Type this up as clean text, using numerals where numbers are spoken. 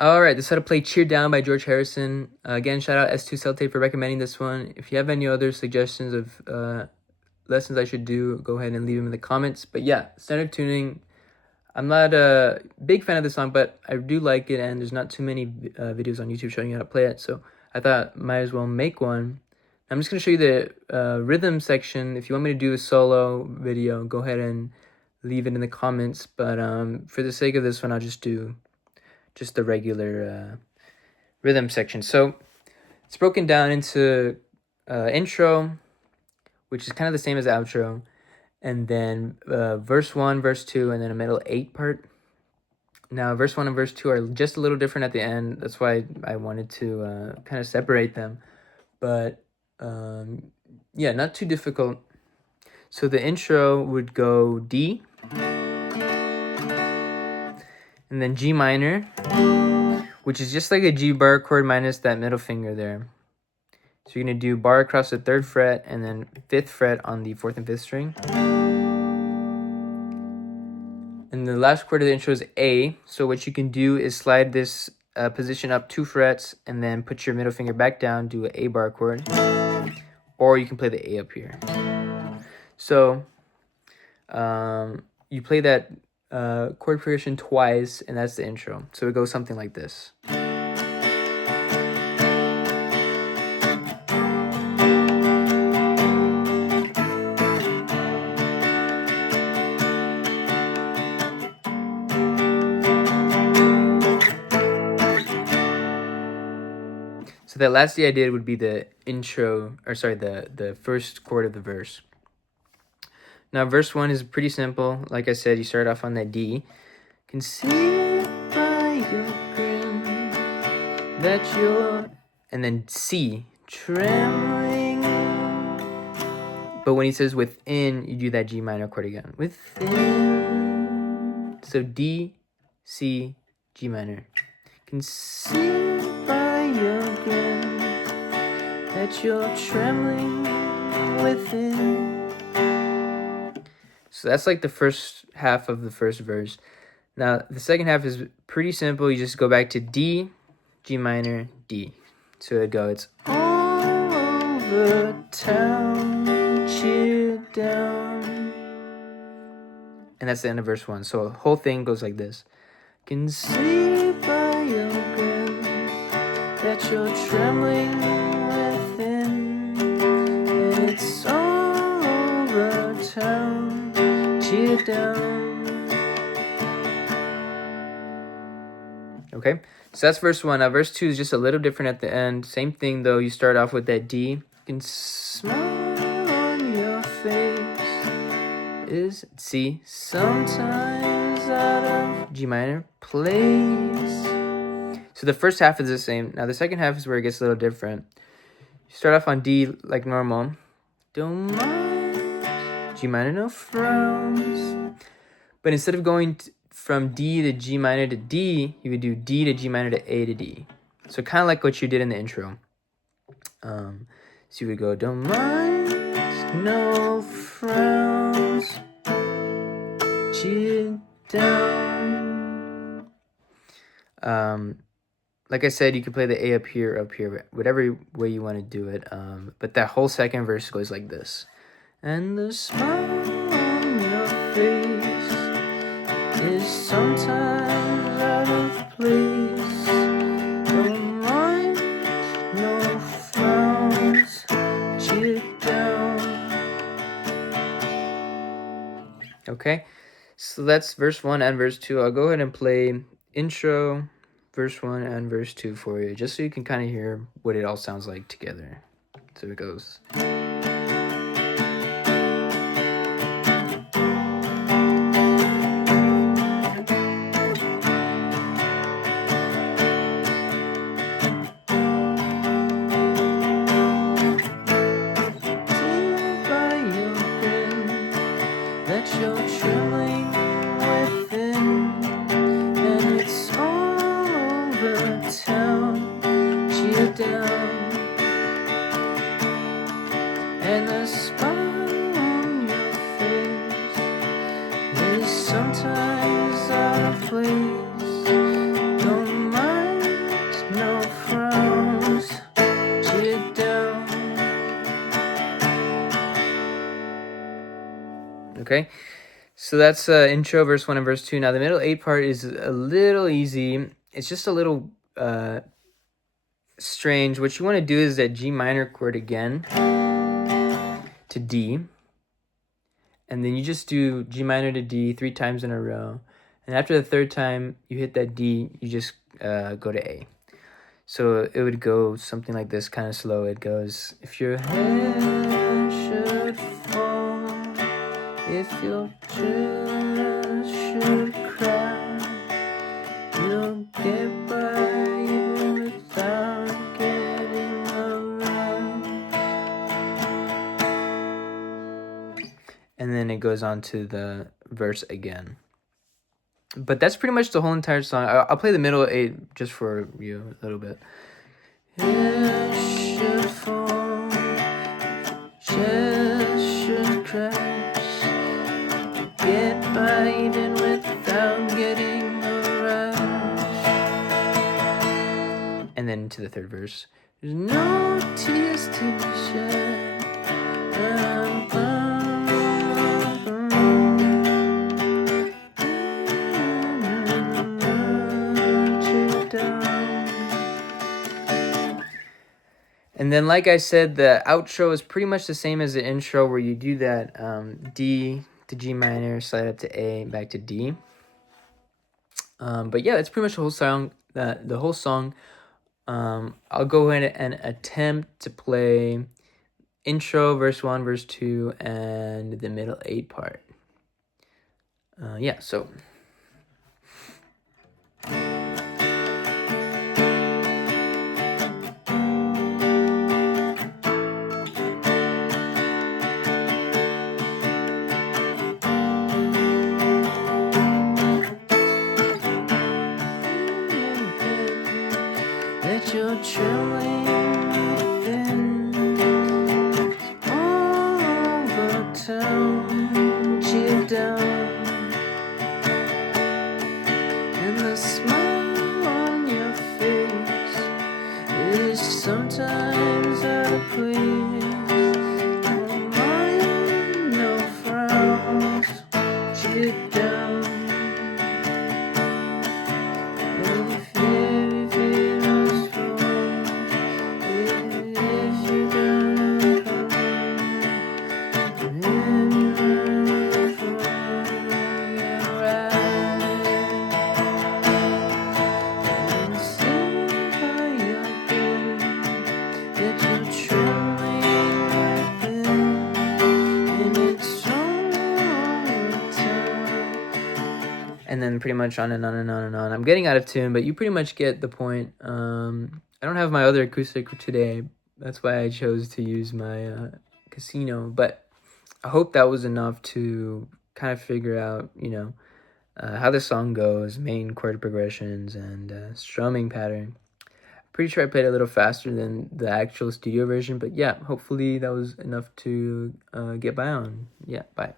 Alright, this is how to play Cheer Down by George Harrison. Again, shout out S2 Celtape for recommending this one. If you have any other suggestions of lessons I should do, go ahead and leave them in the comments. But yeah, standard tuning. I'm not a big fan of the song, but I do like it, and there's not too many videos on YouTube showing you how to play it, so I thought might as well make one. I'm just going to show you the rhythm section. If you want me to do a solo video, go ahead and leave it in the comments, but for the sake of this one, I'll just do just the regular rhythm section. So it's broken down into intro, which is kind of the same as outro, and then verse 1, verse 2, and then a middle 8 part. Now, verse 1 and verse 2 are just a little different at the end. That's why I wanted to kind of separate them. But yeah, not too difficult. So the intro would go D, and then G minor, which is just like a G bar chord minus that middle finger there. So you're going to do bar across the 3rd fret and then 5th fret on the 4th and 5th string. And the last chord of the intro is A. So what you can do is slide this position up 2 frets and then put your middle finger back down, do an A bar chord. Or you can play the A up here. So you play that chord progression twice, and that's the intro. So it goes something like this. So that last D I did would be the intro, or sorry, the first chord of the verse. Now verse 1 is pretty simple. Like I said, you start off on that D. Can see by your grin that you're, and then C, trembling. But when he says within, you do that G minor chord again. Within. So D, C, G minor. Can see by your grin that you're trembling within. So that's like the first half of the first verse. Now, the second half is pretty simple. You just go back to D, G minor, D. So it goes, it's all over town, cheer down. And that's the end of verse 1. So the whole thing goes like this. Can see by your grin that you're trembling within, and it's all over town, cheer down. Okay, so that's verse 1. Now verse 2 is just a little different at the end. Same thing though, you start off with that D. You can smile on your face is C, sometimes out of G minor place. So the first half is the same. Now the second half is where it gets a little different. You start off on D like normal. Don't mind, G minor, no frowns. But instead of going from D to G minor to D, you would do D to G minor to A to D. So kind of like what you did in the intro. So you would go, don't mind, no frowns, cheer down. Like I said, you can play the A up here, whatever way you want to do it. But that whole second verse goes like this. And the smile on your face is sometimes out of place. Don't mind, no frowns, cheer down. Okay, so that's verse 1 and verse 2. I'll go ahead and play intro, verse 1 and verse 2 for you, just so you can kind of hear what it all sounds like together. So it goes. That you're trembling within, and it's all over town, cheer down, and the smile on your face is sometimes out of place. Don't mind, Okay, so that's intro, verse 1 and verse 2. Now the middle 8 part is a little easy. It's just a little strange. What you want to do is that G minor chord again to D, and then you just do G minor to D 3 times in a row, and after the third time you hit that D, you just go to A. So it would go something like this, kind of slow. It goes, if your head should fall, if your chest should cry, you'll get by even without getting around. And then it goes on to the verse again. But that's pretty much the whole entire song. I'll play the middle 8 just for you a little bit. Head should fall, chest should crash, get by even without getting a rush. And then to the third verse. There's no tears to be shed. And then, like I said, the outro is pretty much the same as the intro, where you do that D to G minor, slide up to A, back to D. But yeah, that's pretty much the whole song. The whole song. I'll go ahead and attempt to play intro, verse 1, verse 2, and the middle 8 part. Yeah, so. That you're trembling within, overtones you down, and the smile on your face is sometimes out of place. No mind, no frowns, you down. And then pretty much on and on and on and on. I'm getting out of tune, but you pretty much get the point. I don't have my other acoustic today. That's why I chose to use my casino. But I hope that was enough to kind of figure out, how the song goes, main chord progressions, and strumming pattern. Pretty sure I played a little faster than the actual studio version. But yeah, hopefully that was enough to get by on. Yeah, bye.